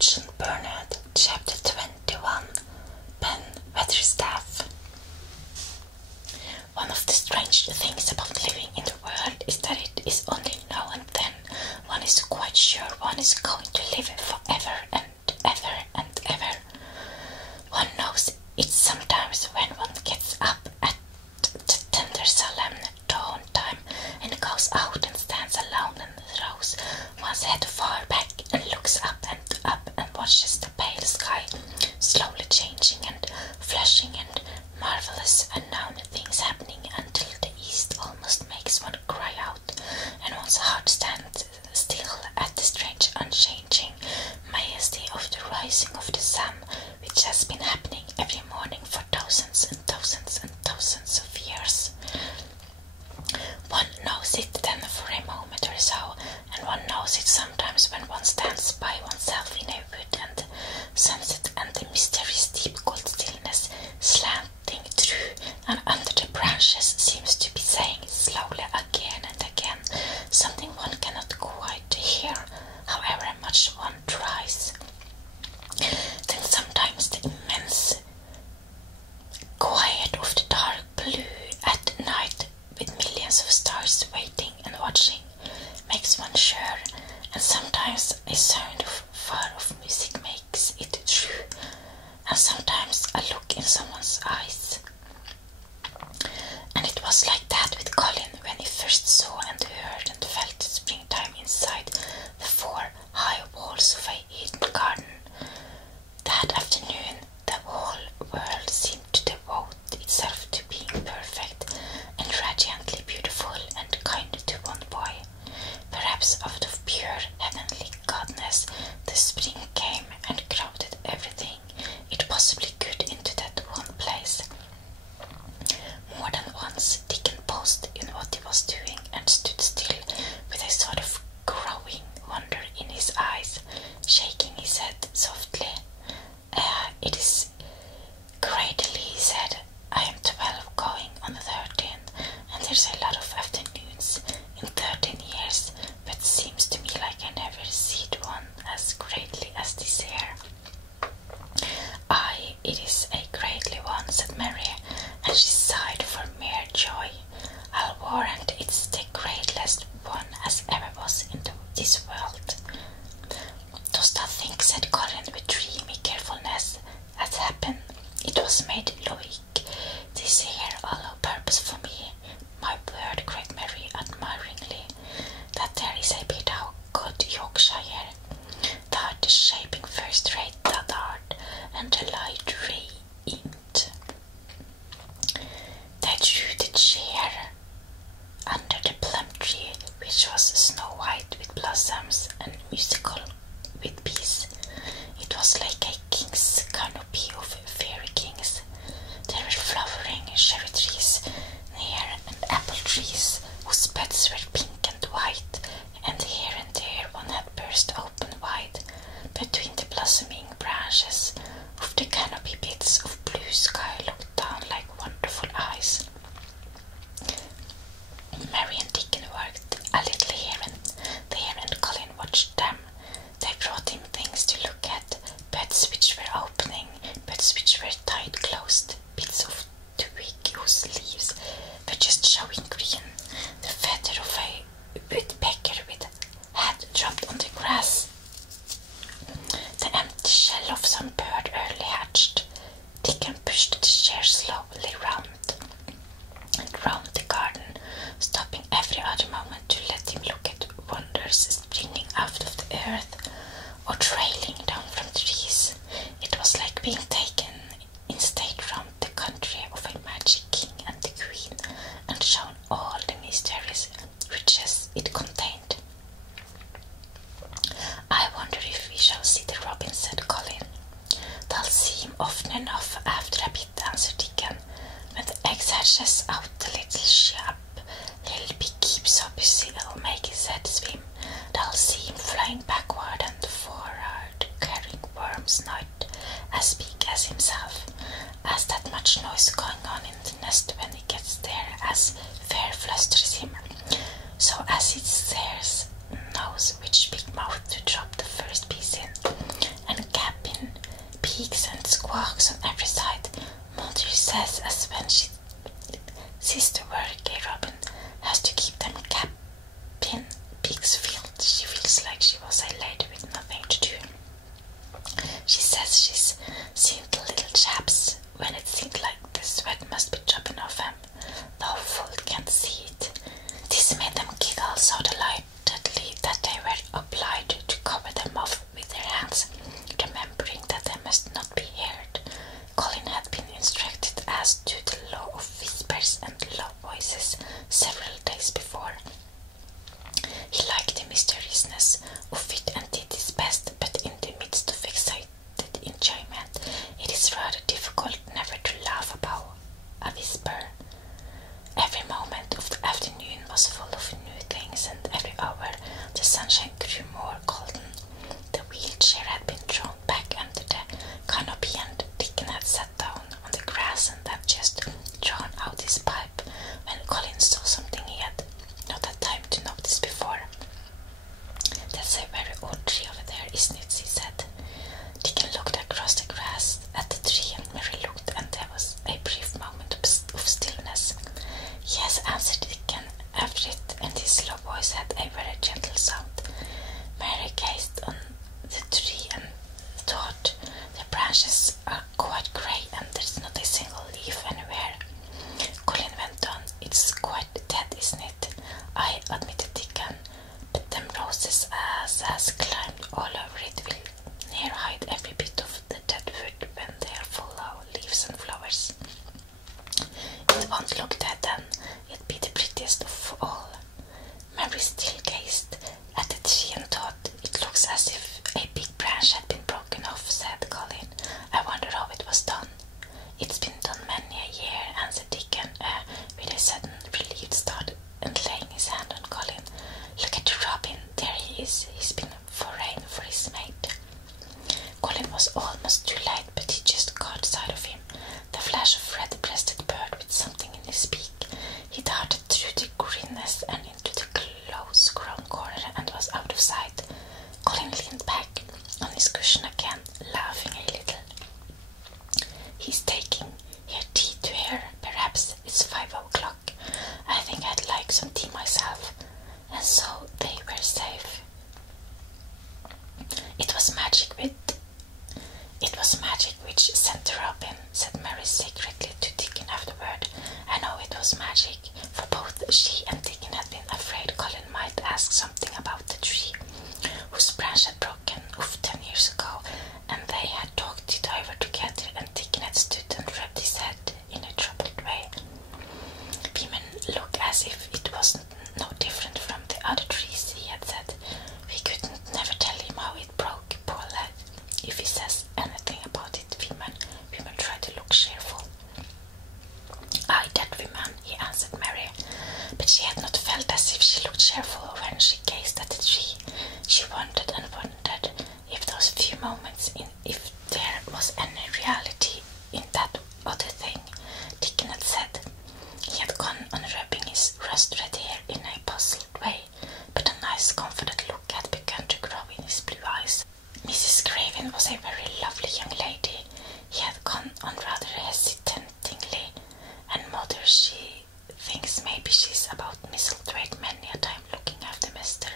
Ocean Burnout, Chapter 21, Ben Weatherstaff. One of the strange things about living in the world is that it is only now and then one is quite sure one is going to live forever and ever and ever. One knows it sometimes when one gets up at the tender solemn dawn time and goes out and stands alone and throws one's head far back and looks up and watches the pale sky slowly changing and flashing and marvelous unknown things happening until the east almost makes one cry out and one's heart stands still at the strange unchanging majesty of the rising of the sun, which has been happening every morning for thousands and thousands and thousands of years. One knows it then for a moment or so, and one knows it sometimes when one stands by oneself in a wood and the sunset and the mysterious deep cold stillness slanting through and under the branches seems to be saying slowly again and again something one cannot quite hear, however much one tries. Then sometimes the immense quiet of the dark blue at night with millions of stars waiting and watching makes one sure, and sometimes a sound of far-off music makes it true, and sometimes a look in someone's eyes. And it was like that with Colin when he first saw and heard and felt springtime inside the four high walls of a Eden garden. That afternoon the whole world seemed to devote itself to being perfect and radiantly beautiful and kind to one boy. Perhaps out of pure heavenly godness the spring came and crowded everything it possibly could into that one place. More than once Dickon paused in what he was doing and stood still with a sort of growing wonder in his eyes, shaking his head softly. It is greatly, he said. I am 12 going on 13, and there's a lot of afternoons in 13 years, but it seems to me like I never seed one as greatly as this here. Aye, it is a greatly one, said Mary, and she sighed for mere joy. I'll warrant it's the greatest one as ever was in this world. Dost thou think, said Colin with dreamy carefulness, as happened, it was made Loic, this here all on purpose for me, my word, cried Mary admiringly, that there is a bit how good Yorkshire, thou'rt shaping first rate that art, and the light ray in't. They drew the chair under the plum tree, which was snow white with blossoms and musical with bees. It was like a king's canopy of fairy kings. There were flowering cherry trees near and apple trees whose buds were pink and white, and here and there one had burst open wide between the blossoming branches of the canopy. Bits of blue sky looked down like wonderful eyes. Mary and Dickon worked a little here and there, and Colin watched them. They brought him things to look at, beds which were opening, beds which were tied closed, bits of twig whose leaves were just showing green, the feather of a woodpecker with head dropped on the grass, the empty shell of some bird early hatched. Dickon pushed the chair slowly round and round the garden, stopping every other moment to let him look at wonders springing out of the earth or trailing down from trees. It was like being taken in state round the country of a magic king and the queen and shown all the mysterious riches it contained. I wonder if we shall see the robins, said Colin. They'll see him often enough after a bit, answered Dickon. When the eggs hatches out the little ship, little pig keeps up his he'll make his head swim. They'll see him flying backward and forward, carrying worms not as big as himself. As that much noise going on in the nest when he gets there, as fear flusters him, so as he stares knows which big mouth to drop the first piece in, and speaks she feels like she was a lady with nothing to do. She says she's seen the little chaps when it seemed like the sweat must be dropping off them, though full can't see it. This made them giggle so delightedly that they were obliged to cover them off with their hands, remembering that they must not be heard. Colin had been instructed as to the law of whispers and low voices several days before. He liked the mysteriousness of it and did his best, but in the midst of excited enjoyment, it is rather difficult never to laugh about a whisper. Every moment of the afternoon was full of new things, and every hour the sunshine grew more golden. The wheelchair had been thrown back under the canopy, and Dickon had sat down on the grass and had just drawn out his pipe when Colin saw something he had not had time to notice before. "That's a very old tree over there, isn't it?" he said. Dickon looked across the grass at the tree, and Mary looked, and there was a brief moment of stillness. "Yes," answered Dickon, after it, and his low voice had a very gentle sound. Mary gazed on the tree and thought, "The branches are quite grey, and there's not a single leaf anywhere." Colin went on, "It's quite dead, isn't it?" "I," admitted Dickon, "but them roses as has climbed all over it will near hide every bit of the dead wood when they are full of leaves and flowers." "It won't look dead then, it'd be the prettiest of all." Mary still gazed at the tree and thought, "It looks as if a big branch had been broken off," said Colin. "I wonder how it was done." "It's been done many a year," answered Dickon, with a sudden relieved start, and laying his hand on Colin. "Look at the robin, there he is. He's been foraying for his mate." Colin was almost too late, but he just caught sight of him, the flash of red-breasted bird with something in his beak. He darted through the green nest and into the close-grown corner and was out of sight. Colin leaned back on his cushion again, laughing a little. "He's taking your tea to her, perhaps. It's 5 o'clock. I think I'd like some tea myself." And so they were safe. It was magic which sent the robin," said Mary secretly to Dickon afterward. "I know it was magic, for both she and Dickon had been afraid Colin might ask something about the tree, whose branch had broken off 10 years ago, and they had talked it over together, and Dickon had stood and rubbed his head in a troubled way. "Women look as if it was no different from the other trees," he had said. "We couldn't never tell him how it broke, poor lad. If he says anything about it, women try to look cheerful." "Aye, that woman," he answered Mary, but she had not felt as if she looked cheerful when she gazed at the tree. She wondered and wondered if those few moments, if there was any reality in that other thing Dickon had said. He had gone on rubbing his rust-red hair in a puzzled way, but a nice comforted look had begun to grow in his blue eyes. Mrs. Craven was a very lovely young lady. He had gone on rather hesitatingly, and Mother, she thinks maybe she's about Misselthwaite many a time looking after Mr.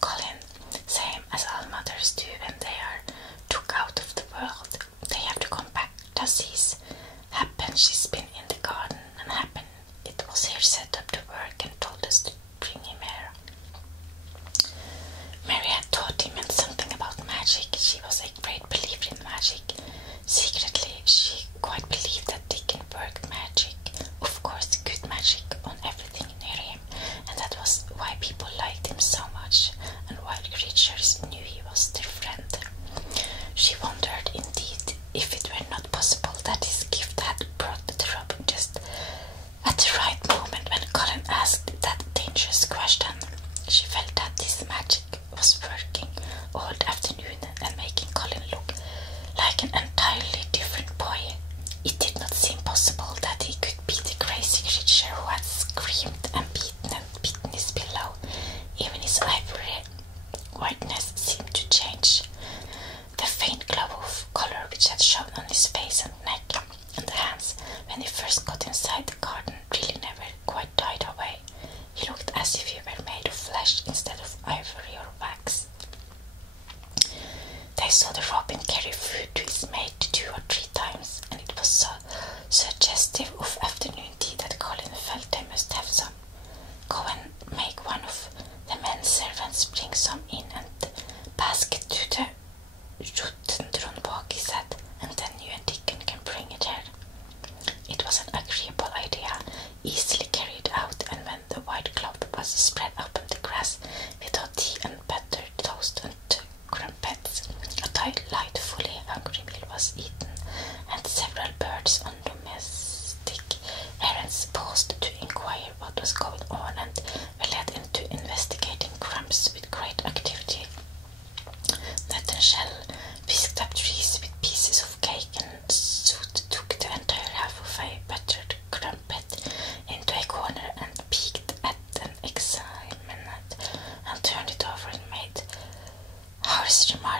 Colin, same as all mothers do when they are took out of the world. They have to come back, disease. Happen she's been in the garden, and happen it was here set up to work and told us to bring him here." Mary had thought he meant something about magic. She was a great believer in magic. Secretly, she quite believed that Dickon worked magic, of course good magic, on everything near him, and that was why people liked him so much, and wild creatures knew he was their friend. She wondered, indeed, if it were not possible that his gift had brought the robin just at the right moment when Colin asked that dangerous question. She felt that this magic was working all the afternoon and making Colin look like an entirely different boy. It did not seem possible that he could be the crazy creature who had screamed and beaten his pillow. Even his ivory whiteness seemed to change. The faint glow of color which had shone on his face and neck and hands when he first got inside the garden really never quite died away. He looked as if he were made of flesh instead of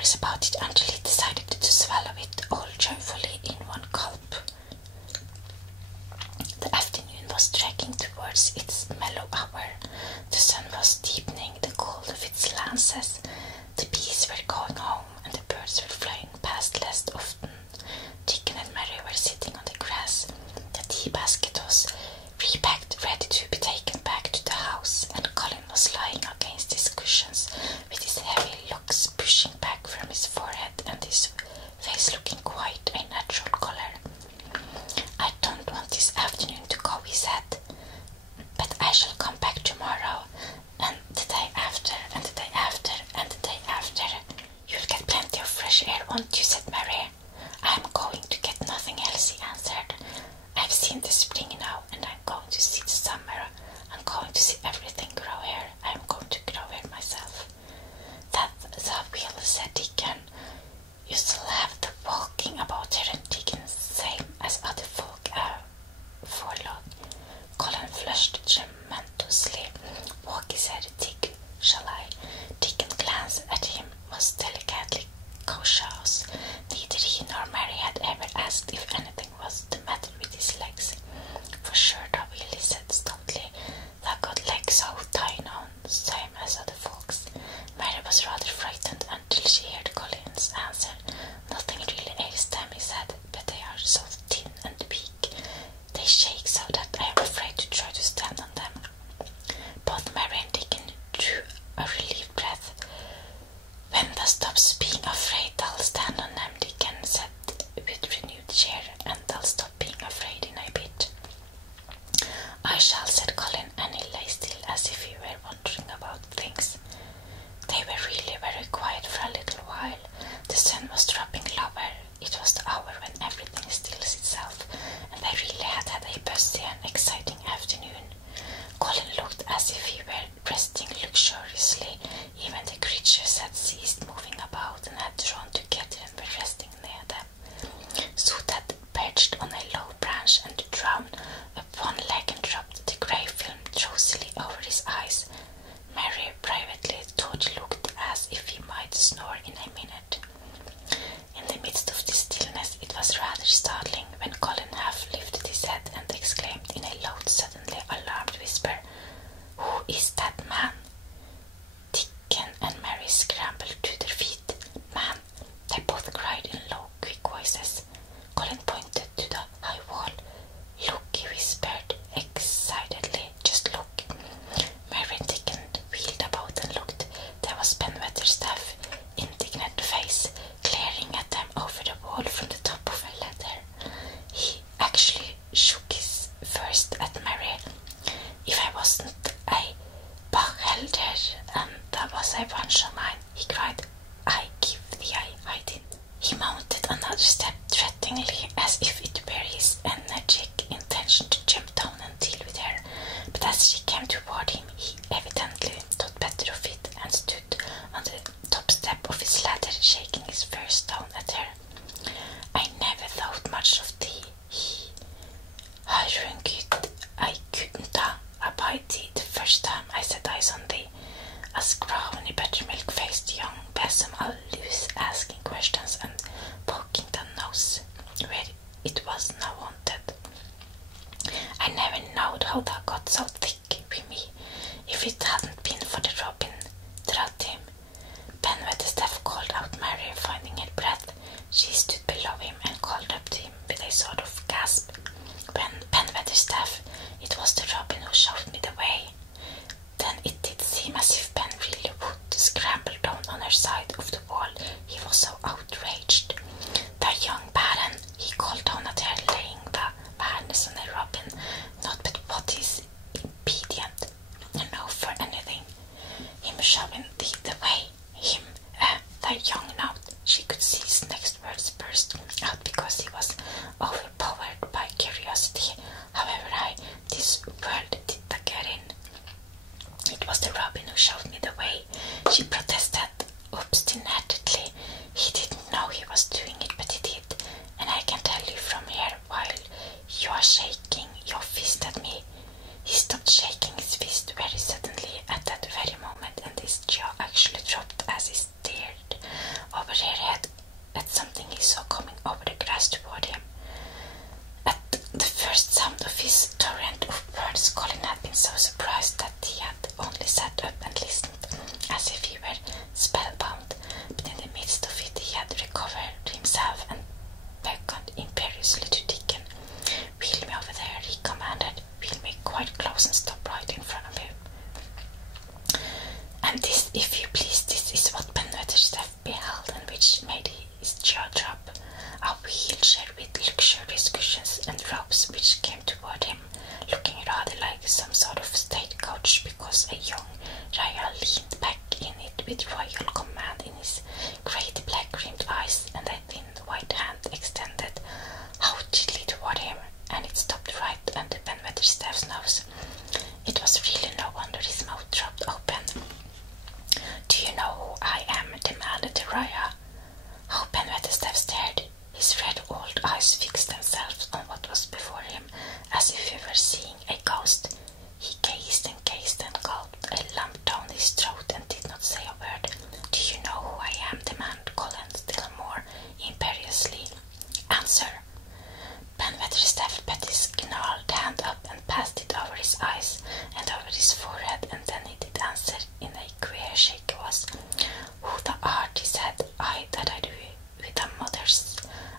stories about it until he decided to swallow it all joyfully in one gulp. The afternoon was dragging towards its mellow hour. The sun was deepening the cold of its lances. The bees were going home and the birds were flying past less often. Dickon and Mary were sitting on the grass. The tea basket was repacked, ready to be taken back to the house, and Colin was lying against his cushions with his heavy locks pushing back from his forehead and his face looking quite a natural colour. "I don't want this afternoon to go," he said, "but I shall come back tomorrow, and the day after, and the day after, and the day after. You'll get plenty of fresh air, won't you?" said Mary. "I'm going to get nothing else," he answered. "I've seen the spring now, and I'm going to see the summer. I'm going to see everything grow here. I'm going to grow here myself." "That's a will," said Dickon. "You still have the walking about here, and Dickon same as other folk forlorn." Colin flushed tremendously. "Walk," he said. "Dick, shall I?" Dickon glanced at him, was delicately cautious. Neither he nor Mary had ever asked if anything was the matter with his legs. "For sure, the will," he said stoutly. "They've got legs so tiny on, same as other folks." Mary was rather frightened until she heard Colin's answer. "Nothing really ails them," he said, "but they are so thin and weak. They shake so that I am afraid to try to stand on them." Both Mary and Dickon drew a relieved breath. "When thou stops being afraid, they'll stand on them," Dickon said with renewed cheer, "and they'll stop being afraid in a bit." "I shall," said Colin, and he lay still as if he were wondering about things. They were really very quiet for a little while. The sun was dropping lower. It was the hour when everything stills itself, and they really had had a busy and exciting afternoon. Colin looked as if he were resting luxuriously. Even the creatures had ceased moving about and had drawn together and were resting near them. Soot had perched on a low branch and drawn up one leg and dropped the grey film drowsily over his eyes. Mary privately thought he looked as if he might snore in a minute. In the midst of this stillness it was rather startling when Colin half lifted his head and exclaimed in a loud, suddenly alarmed whisper, "Who is that man?" Dickon and Mary scrambled to their feet. "Man!" they both cried in low, quick voices. Colin pointed to the high wall. "Look," he whispered excitedly, "just look." Mary and Dickon wheeled about and looked. There was Ben Weatherstaff, indignant face, glaring at them over the wall from the top of a ladder. He actually shook his fist at Mary. "If I wasn't a Bachelder and there was a bunch of mine," he cried, "I give thee a hiding." He mounted another step threateningly, as if it were his energetic intention to jump down and deal with her. But as she came toward him, he evidently thought better of it and stood on the top step of his ladder, shaking his fist down at her. "I never thought much of thee," he harunget. "I couldn't abide thee the first time I set eyes on thee." A scrawny, buttermilk-faced young besom always asking questions and poking the nose where it was now wanted. "I never knowed how thou got so thick with me. If it hadn't been for the robin, drat him." Ben Weatherstaff called out Mary, finding her breath. She stood below him and called up to him with a sort of gasp. "Ben Weatherstaff, it was the robin who showed me the way." Then it did seem as if Ben really would scramble down on her side of the wall. He was so outraged. "The young baron," he called down at her, laying the madness on a robin. "Not but what is impedient, and no for anything. Him showing thee the way. Him, the young now." She could see his next words burst out because he was overpowered by curiosity. "However, this world did get in. It was the robin who showed me the way," she protested obstinately. "He didn't know he was doing it, but he did. And I can tell you from here, while you are shaking your fist at me." He stopped shaking his fist very suddenly at that very moment, and his jaw actually dropped as he stared And this, if you please, this is what Ben Wetherstaff beheld, and which made his jaw drop. A wheelchair with luxurious cushions and ropes which came toward him, looking rather like some sort of stagecoach, because a young Raya leaned back in it with royal command in his great black-rimmed eyes, and a thin white hand extended haughtily toward him, and it stopped right under Ben Wetherstaff's nose. It was really no wonder his mouth dropped open. "Do you know who I am?" demanded the Raya. How Ben Wetherstaff stared. His red old eyes fixed themselves on what was before him, as if he were seeing a ghost. He gazed and gulped. A lump down his throat and did not say a word. "Do you know who I am?" demanded Colin still more imperiously. "Answer." Ben Wetherstaff put his gnarled hand up and passed it over his eyes and over his forehead, and then he did answer in a queer shaky voice. "Who thou art," he said, "I that I do with a mother's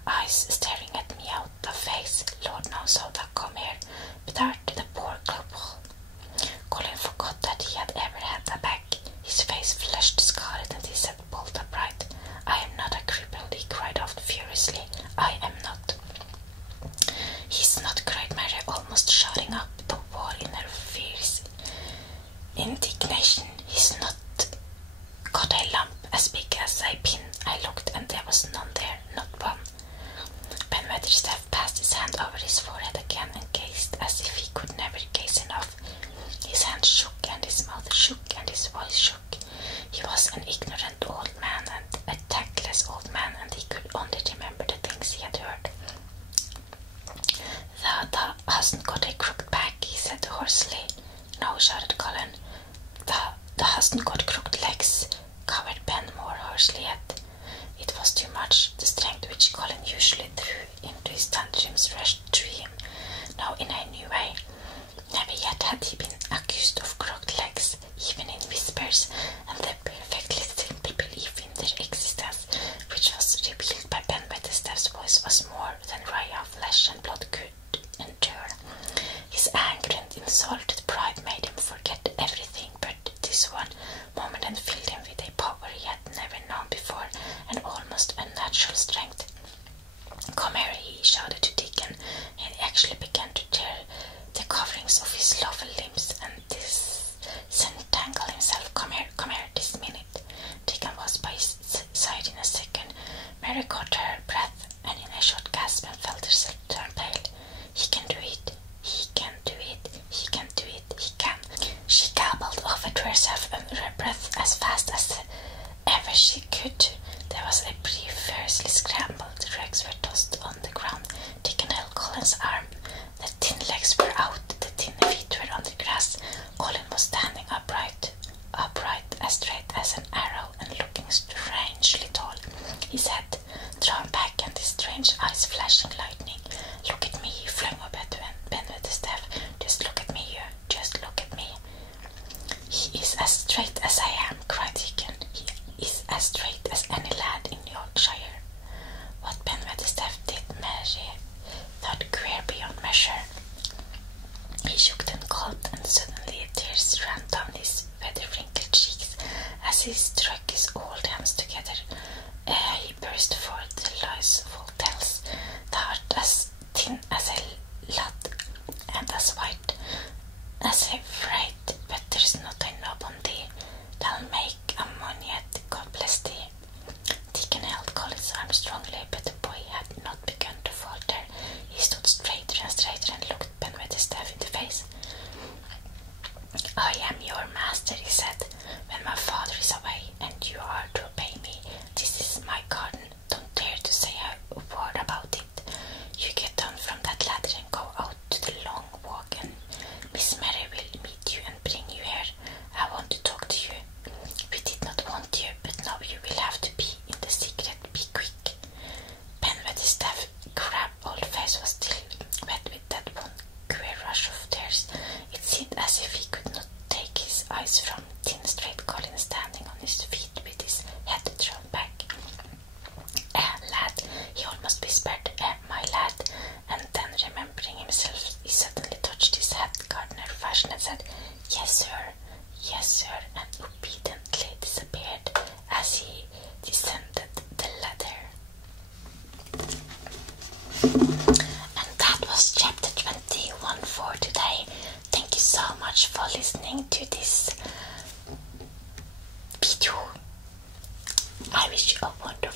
eyes staring at me out of face. Lord knows how thou come here, but art the poor cripple." Colin forgot that he had ever had a back. His face flushed scarlet and he sat bolt upright. "I am not a cripple," he cried out furiously. "I am not." "He's not," cried Mary, almost shouting up the wall in her fierce indignation. "He's not got a lump as big as a pin." I looked and there was none there, not one. Ben Wetherstaff passed his hand over his forehead again and gazed as if he could never gaze enough. His hand shook and his mouth shook and his voice shook. He was an ignorant old man and a tactless old man, and he could only remember the things he had heard. Thou hasn't got a crooked back," he said hoarsely. "No," shouted Colin. Thou hasn't got crooked legs," cowered Ben more hoarsely yet. It was too much. The strength which Colin usually threw into his tantrums rushed through him, now in a new way. Never yet had he been accused of crooked legs, even in whispers, and the perfectly simple belief in their existence, which was revealed by Ben Wetherstaff's voice, was more than Raya of flesh and blood could endure. His anger and insulted pride made him forget everything but this one moment, and filled him with a power he had never known before, an almost unnatural strength. "Come here," he shouted to Deacon, and he actually began to tear the coverings of his lovely limbs and disentangle himself. Come here, this minute." Deacon was by his side in a second. Mary caught her breath, and in a short gasp and felt herself turn pale. "He can do it, he can do it, he can do it, he can." She gabbled over to herself under her breath as fast as ever she could. There was a brief fiercely scramble. The rags were tossed on the ground. Deacon held Colin's arm. The thin legs were out, the thin feet were on the grass. Colin was standing upright, as straight as an arrow, and looking strangely tall. His head drawn back and his strange eyes flashing lightning. "Look at me," he flung up at Ben Wetherstaff. "Just look at me, you. Just look at me." "He is as straight as I am," cried Deacon. "He is as straight as any lad in Yorkshire." What Ben Wetherstaff did, Mary thought queer beyond measure. He shook and gulped, and suddenly tears ran down his weather-wrinkled cheeks as he struck his old hands together. He burst forth the lies-full tales. "Thou art as thin as a lad, and as white as a wraith, but there's not a knob on thee. Thou'll make a mon yet, God bless thee." Deacon held Colin's arm strongly, but the boy had not begun to falter. He stood straighter and looked Ben Wetherstaff in the face. "I am your master," he said. "When my father is away, wish a wonderful